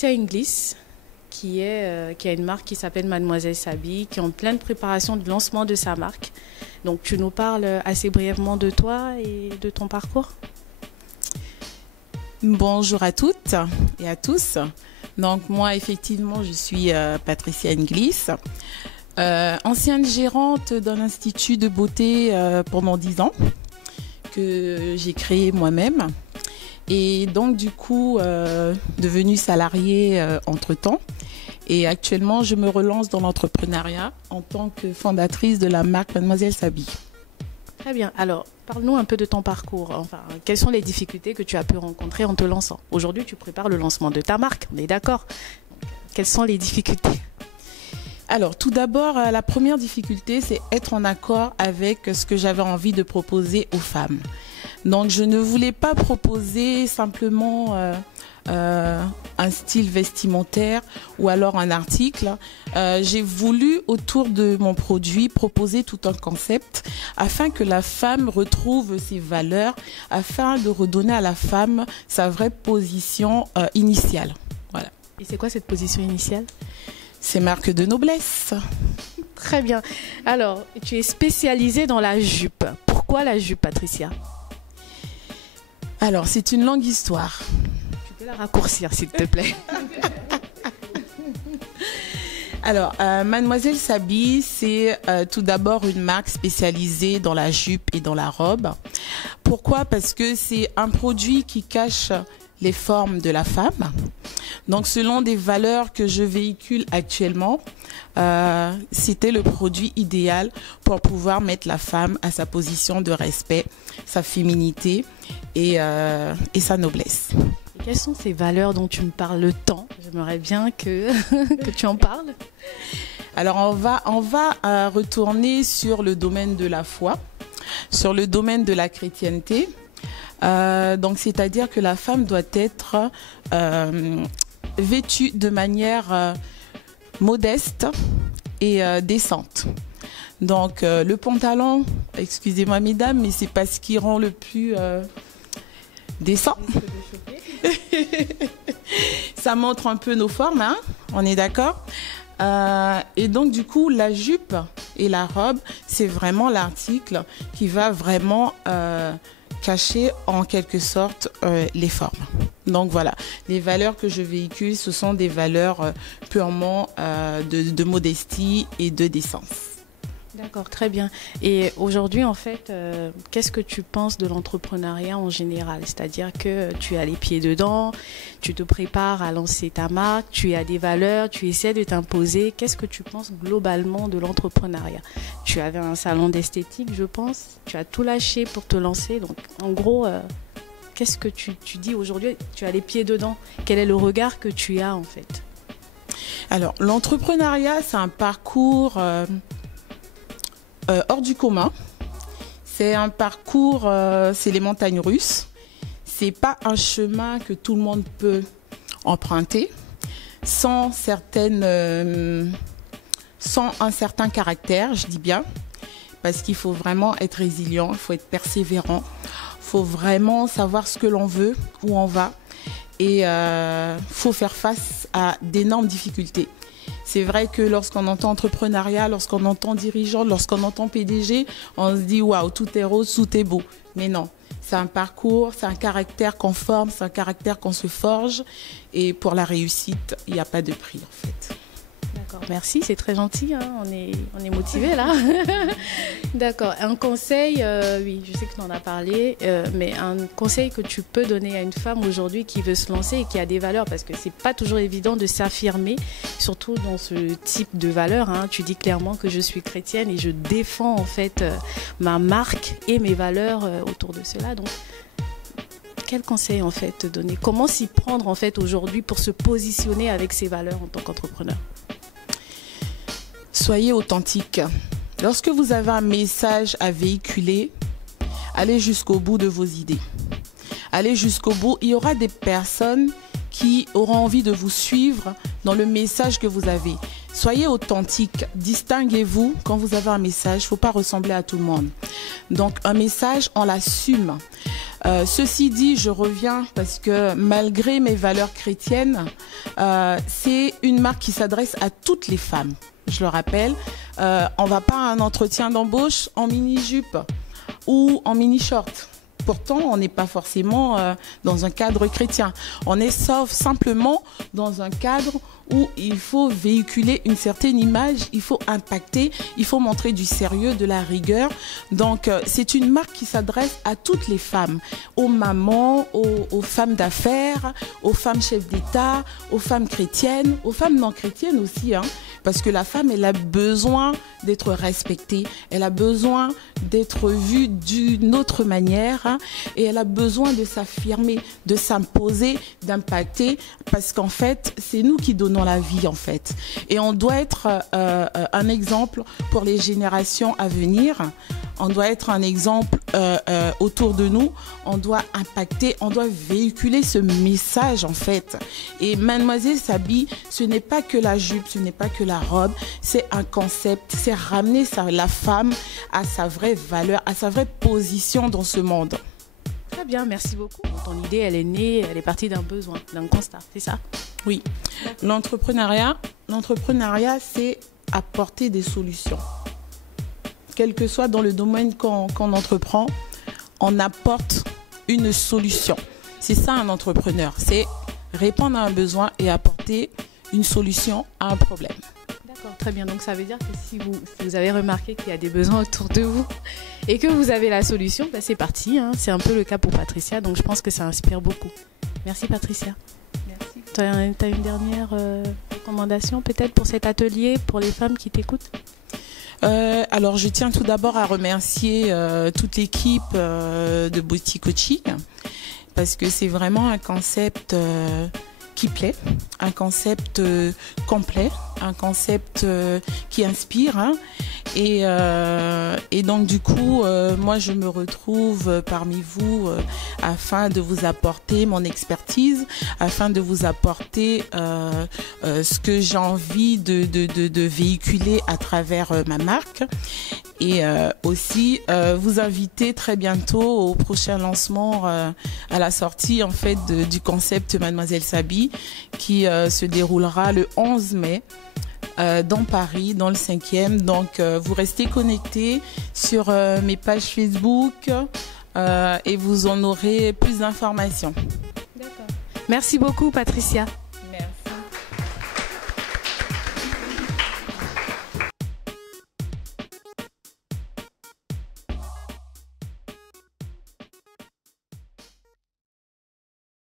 Patricia Inglis, qui a une marque qui s'appelle Mademoiselle Sabi, qui est en pleine préparation de lancement de sa marque. Donc, tu nous parles assez brièvement de toi et de ton parcours? Bonjour à toutes et à tous. Donc, moi, effectivement, je suis Patricia Inglis, ancienne gérante d'un institut de beauté pendant 10 ans, que j'ai créé moi-même. Et donc, du coup, devenue salariée entre-temps. Et actuellement, je me relance dans l'entrepreneuriat en tant que fondatrice de la marque Mademoiselle Sabi. Très bien. Alors, parle-nous un peu de ton parcours. Enfin, quelles sont les difficultés que tu as pu rencontrer en te lançant? Aujourd'hui, tu prépares le lancement de ta marque, on est d'accord. Quelles sont les difficultés? Alors, tout d'abord, la première difficulté, c'est être en accord avec ce que j'avais envie de proposer aux femmes. Donc, je ne voulais pas proposer simplement un style vestimentaire ou alors un article. J'ai voulu, autour de mon produit, proposer tout un concept afin que la femme retrouve ses valeurs, afin de redonner à la femme sa vraie position initiale. Voilà. Et c'est quoi cette position initiale? C'est marque de noblesse. Très bien. Alors, tu es spécialisée dans la jupe. Pourquoi la jupe, Patricia? Alors, c'est une longue histoire. Tu peux la raccourcir, s'il te plaît. Alors, Mademoiselle Sabi, c'est tout d'abord une marque spécialisée dans la jupe et dans la robe. Pourquoi? Parce que c'est un produit qui cache les formes de la femme. Donc, selon des valeurs que je véhicule actuellement, c'était le produit idéal pour pouvoir mettre la femme à sa position de respect, sa féminité et sa noblesse. Et quelles sont ces valeurs dont tu me parles tant? J'aimerais bien que tu en parles. Alors, on va retourner sur le domaine de la foi, sur le domaine de la chrétienté. Donc, c'est-à-dire que la femme doit être vêtue de manière modeste et décente. Donc, le pantalon, excusez-moi mesdames, mais c'est pas ce qui rend le plus décent. Ça montre un peu nos formes, hein, on est d'accord. Et donc, du coup, la jupe et la robe, c'est vraiment l'article qui va vraiment cacher en quelque sorte les formes. Donc voilà, les valeurs que je véhicule, ce sont des valeurs purement de modestie et de décence. D'accord, très bien. Et aujourd'hui, en fait, qu'est-ce que tu penses de l'entrepreneuriat en général? C'est-à-dire que tu as les pieds dedans, tu te prépares à lancer ta marque, tu as des valeurs, tu essaies de t'imposer. Qu'est-ce que tu penses globalement de l'entrepreneuriat? Tu avais un salon d'esthétique, je pense. Tu as tout lâché pour te lancer. Donc, en gros, qu'est-ce que tu dis aujourd'hui? Tu as les pieds dedans. Quel est le regard que tu as, en fait? Alors, l'entrepreneuriat, c'est un parcours hors du commun. C'est un parcours, c'est les montagnes russes. C'est pas un chemin que tout le monde peut emprunter sans un certain caractère, je dis bien, parce qu'il faut vraiment être résilient, il faut être persévérant, il faut vraiment savoir ce que l'on veut, où on va, et faut faire face à d'énormes difficultés. C'est vrai que lorsqu'on entend entrepreneuriat, lorsqu'on entend dirigeant, lorsqu'on entend PDG, on se dit waouh, tout est rose, tout est beau. Mais non, c'est un parcours, c'est un caractère qu'on forme, c'est un caractère qu'on se forge. Et pour la réussite, il n'y a pas de prix en fait. D'accord, merci, c'est très gentil, hein, on est motivés là. D'accord, un conseil, oui, je sais que tu en as parlé, mais un conseil que tu peux donner à une femme aujourd'hui qui veut se lancer et qui a des valeurs, parce que c'est pas toujours évident de s'affirmer, surtout dans ce type de valeurs, hein. Tu dis clairement que je suis chrétienne et je défends en fait ma marque et mes valeurs autour de cela. Donc, quel conseil en fait te donner? Comment s'y prendre en fait aujourd'hui pour se positionner avec ses valeurs en tant qu'entrepreneur? Soyez authentique. Lorsque vous avez un message à véhiculer, allez jusqu'au bout de vos idées. Allez jusqu'au bout. Il y aura des personnes qui auront envie de vous suivre dans le message que vous avez. Soyez authentique. Distinguez-vous quand vous avez un message. Il ne faut pas ressembler à tout le monde. Donc, un message, on l'assume. Ceci dit, je reviens parce que malgré mes valeurs chrétiennes, c'est une marque qui s'adresse à toutes les femmes. Je le rappelle, on ne va pas à un entretien d'embauche en mini-jupe ou en mini-short. Pourtant, on n'est pas forcément dans un cadre chrétien. On est sauf simplement dans un cadre où il faut véhiculer une certaine image, il faut impacter, il faut montrer du sérieux, de la rigueur. Donc, c'est une marque qui s'adresse à toutes les femmes, aux mamans, aux femmes d'affaires, aux femmes chefs d'État, aux femmes chrétiennes, aux femmes non chrétiennes aussi, hein, parce que la femme, elle a besoin d'être respectée, elle a besoin d'être vue d'une autre manière, hein, et elle a besoin de s'affirmer, de s'imposer, d'impacter, parce qu'en fait, c'est nous qui donnons la vie en fait. Et on doit être un exemple pour les générations à venir. On doit être un exemple autour de nous. On doit impacter, on doit véhiculer ce message en fait. Et Mademoiselle s'habille, ce n'est pas que la jupe, ce n'est pas que la robe, c'est un concept, c'est ramener la femme à sa vraie valeur, à sa vraie position dans ce monde. Très bien, merci beaucoup. Ton idée, elle est née, elle est partie d'un besoin, d'un constat, c'est ça? Oui. L'entrepreneuriat, c'est apporter des solutions. Quel que soit dans le domaine qu'on entreprend, on apporte une solution. C'est ça un entrepreneur, c'est répondre à un besoin et apporter une solution à un problème. D'accord, très bien. Donc ça veut dire que si vous avez remarqué qu'il y a des besoins autour de vous et que vous avez la solution, ben c'est parti, hein. C'est un peu le cas pour Patricia, donc je pense que ça inspire beaucoup. Merci Patricia. Merci. Tu as une dernière recommandation peut-être pour cet atelier, pour les femmes qui t'écoutent? Alors je tiens tout d'abord à remercier toute l'équipe de Boutique Coaching parce que c'est vraiment un concept qui plaît, un concept complet, un concept qui inspire, hein. Et donc du coup, moi je me retrouve parmi vous afin de vous apporter mon expertise, afin de vous apporter ce que j'ai envie de véhiculer à travers ma marque. Et aussi vous inviter très bientôt au prochain lancement à la sortie en fait du concept Mademoiselle s'habille qui se déroulera le 11 mai dans Paris, dans le 5e. Donc vous restez connectés sur mes pages Facebook et vous en aurez plus d'informations. D'accord. Merci beaucoup Patricia.